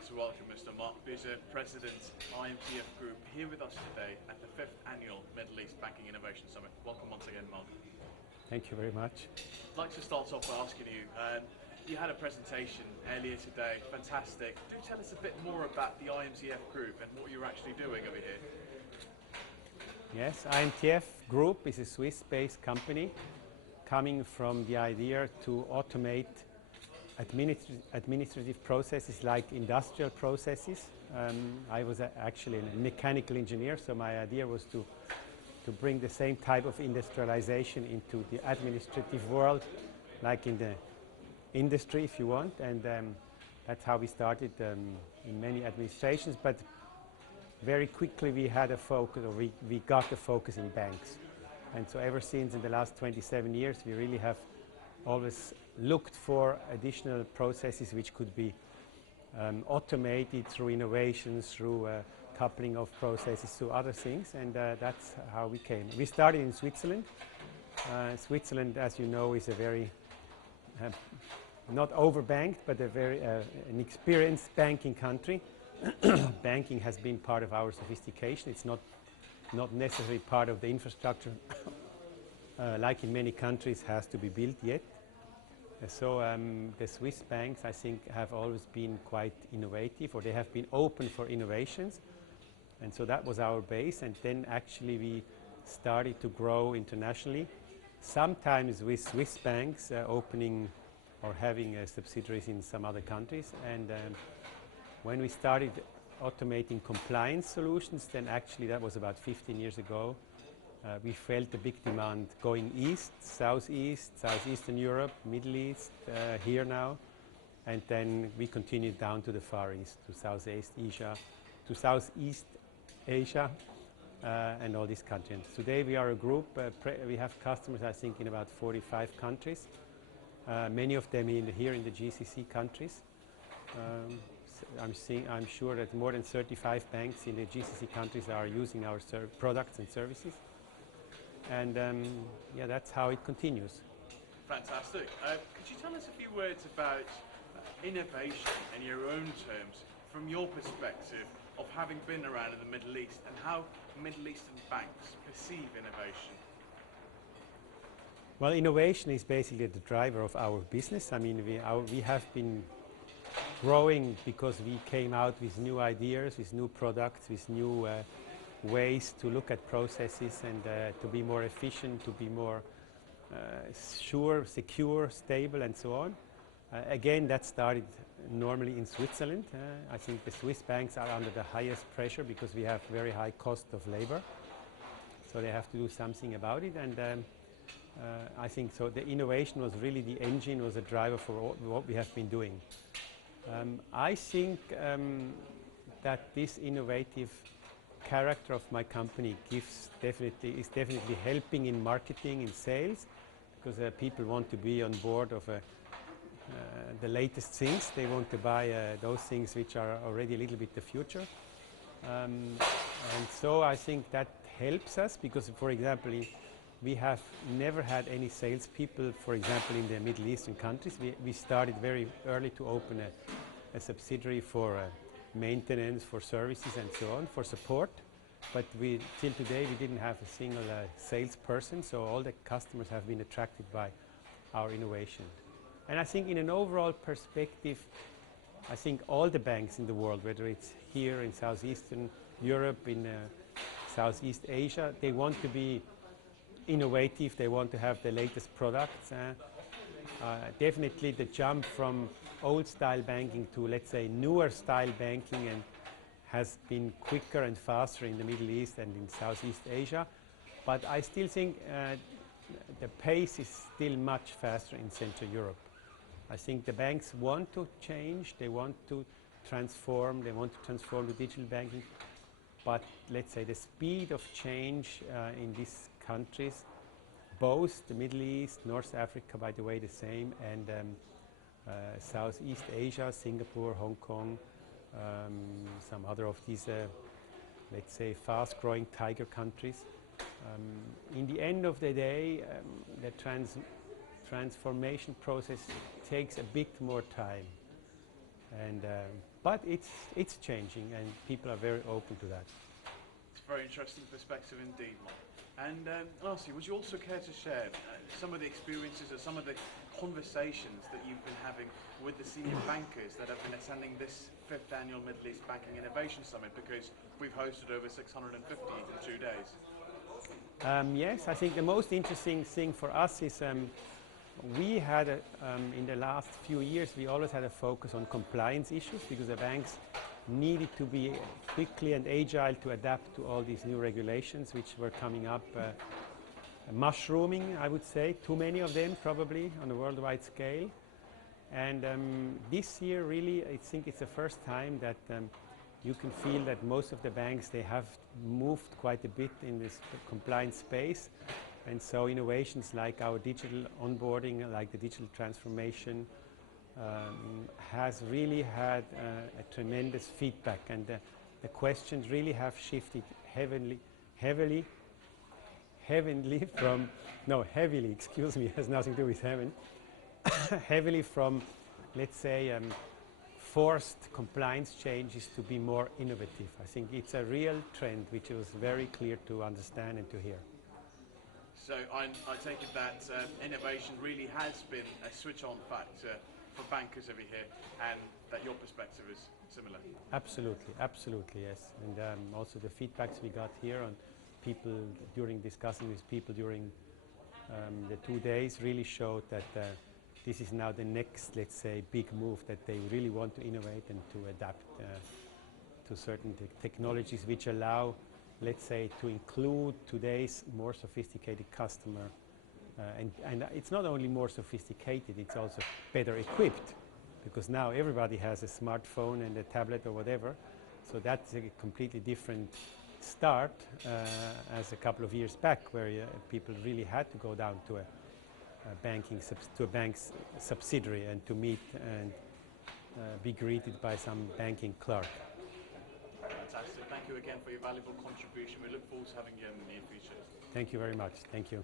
like to welcome Mr. Mark Buesser, President, IMTF Group, here with us today at the 5th Annual Middle East Banking Innovation Summit. Welcome once again, Mark. Thank you very much. I'd like to start off by asking you, you had a presentation earlier today, fantastic. Do tell us a bit more about the IMTF Group and what you're actually doing over here. Yes, IMTF Group is a Swiss-based company coming from the idea to automate administrative processes like industrial processes. I was actually a mechanical engineer, so my idea was to bring the same type of industrialization into the administrative world, like in the industry, if you want. And that's how we started in many administrations. But very quickly we had a focus, or we got the focus in banks. And so ever since, in the last 27 years, we really have always looked for additional processes which could be automated through innovations, through coupling of processes to other things, and that's how we came. We started in Switzerland. Switzerland, as you know, is a very, not overbanked, but a very an experienced banking country. Banking has been part of our sophistication. It's not necessarily part of the infrastructure, like in many countries, has to be built yet. So the Swiss banks, I think, have always been quite innovative, or they have been open for innovations. And so that was our base. And then actually we started to grow internationally, sometimes with Swiss banks opening or having subsidiaries in some other countries. And when we started automating compliance solutions, then actually that was about 15 years ago. We felt a big demand going east, southeastern Europe, Middle East, here now. And then we continued down to the Far East, to Southeast Asia, and all these countries. Today we are a group, we have customers, I think, in about 45 countries, many of them here in the GCC countries. I'm sure that more than 35 banks in the GCC countries are using our products and services. And yeah, that's how it continues. Fantastic. Could you tell us a few words about innovation in your own terms, from your perspective of having been around in the Middle East, and how Middle Eastern banks perceive innovation? Well, innovation is basically the driver of our business. I mean, we have been growing because we came out with new ideas, with new products, with new ways to look at processes, and to be more efficient, to be more sure, secure, stable, and so on. Again, that started normally in Switzerland. I think the Swiss banks are under the highest pressure because we have very high cost of labor. So they have to do something about it. And I think so the innovation was really the engine, was a driver for what we have been doing. I think that this innovative character of my company is definitely helping in marketing, in sales, because people want to be on board of the latest things. They want to buy those things which are already a little bit the future. And so I think that helps us because, for example, we have never had any salespeople, for example, in the Middle Eastern countries. We started very early to open a subsidiary for maintenance, for services and so on, for support. But till today we didn't have a single salesperson, so all the customers have been attracted by our innovation. And I think in an overall perspective, I think all the banks in the world, whether it's here in Southeastern Europe, in Southeast Asia, they want to be innovative, they want to have the latest products. Definitely the jump from old style banking to, let's say, newer style banking and has been quicker and faster in the Middle East and in Southeast Asia. But I still think the pace is still much faster in Central Europe. I think the banks want to change, they want to transform to digital banking. But let's say the speed of change in these countries, both the Middle East, North Africa, by the way, the same, and Southeast Asia, Singapore, Hong Kong, some other of these, let's say, fast-growing tiger countries. In the end of the day, the transformation process takes a bit more time. And but it's changing, and people are very open to that. It's a very interesting perspective indeed, Mark. And lastly, would you also care to share some of the experiences or some of the conversations that you've been having with the senior bankers that have been attending this 5th annual Middle East Banking Innovation Summit? Because we've hosted over 650 in 2 days. Yes, I think the most interesting thing for us is we had, in the last few years, we always had a focus on compliance issues because the banks needed to be quickly and agile to adapt to all these new regulations which were coming up, mushrooming, I would say, too many of them probably on a worldwide scale. And this year really, I think it's the first time that you can feel that most of the banks, they have moved quite a bit in this compliance space. And so innovations like our digital onboarding, like the digital transformation, has really had a tremendous feedback, and the questions really have shifted heavily from, no, heavily, excuse me, has nothing to do with heaven, heavily from, let's say, forced compliance changes to be more innovative. I think it's a real trend which was very clear to understand and to hear. So I take it that innovation really has been a switch-on factor for bankers over here, and that your perspective is similar. Absolutely, absolutely, yes. And also the feedbacks we got here on people during discussing with people during the 2 days really showed that this is now the next, let's say, big move, that they really want to innovate and to adapt to certain technologies which allow, let's say, to include today's more sophisticated customer. And it's not only more sophisticated, it's also better equipped, because now everybody has a smartphone and a tablet or whatever. So that's a completely different start as a couple of years back, where people really had to go down to a bank's subsidiary and to meet and be greeted by some banking clerk. Fantastic. Thank you again for your valuable contribution. We look forward to having you in the near future. Thank you very much. Thank you.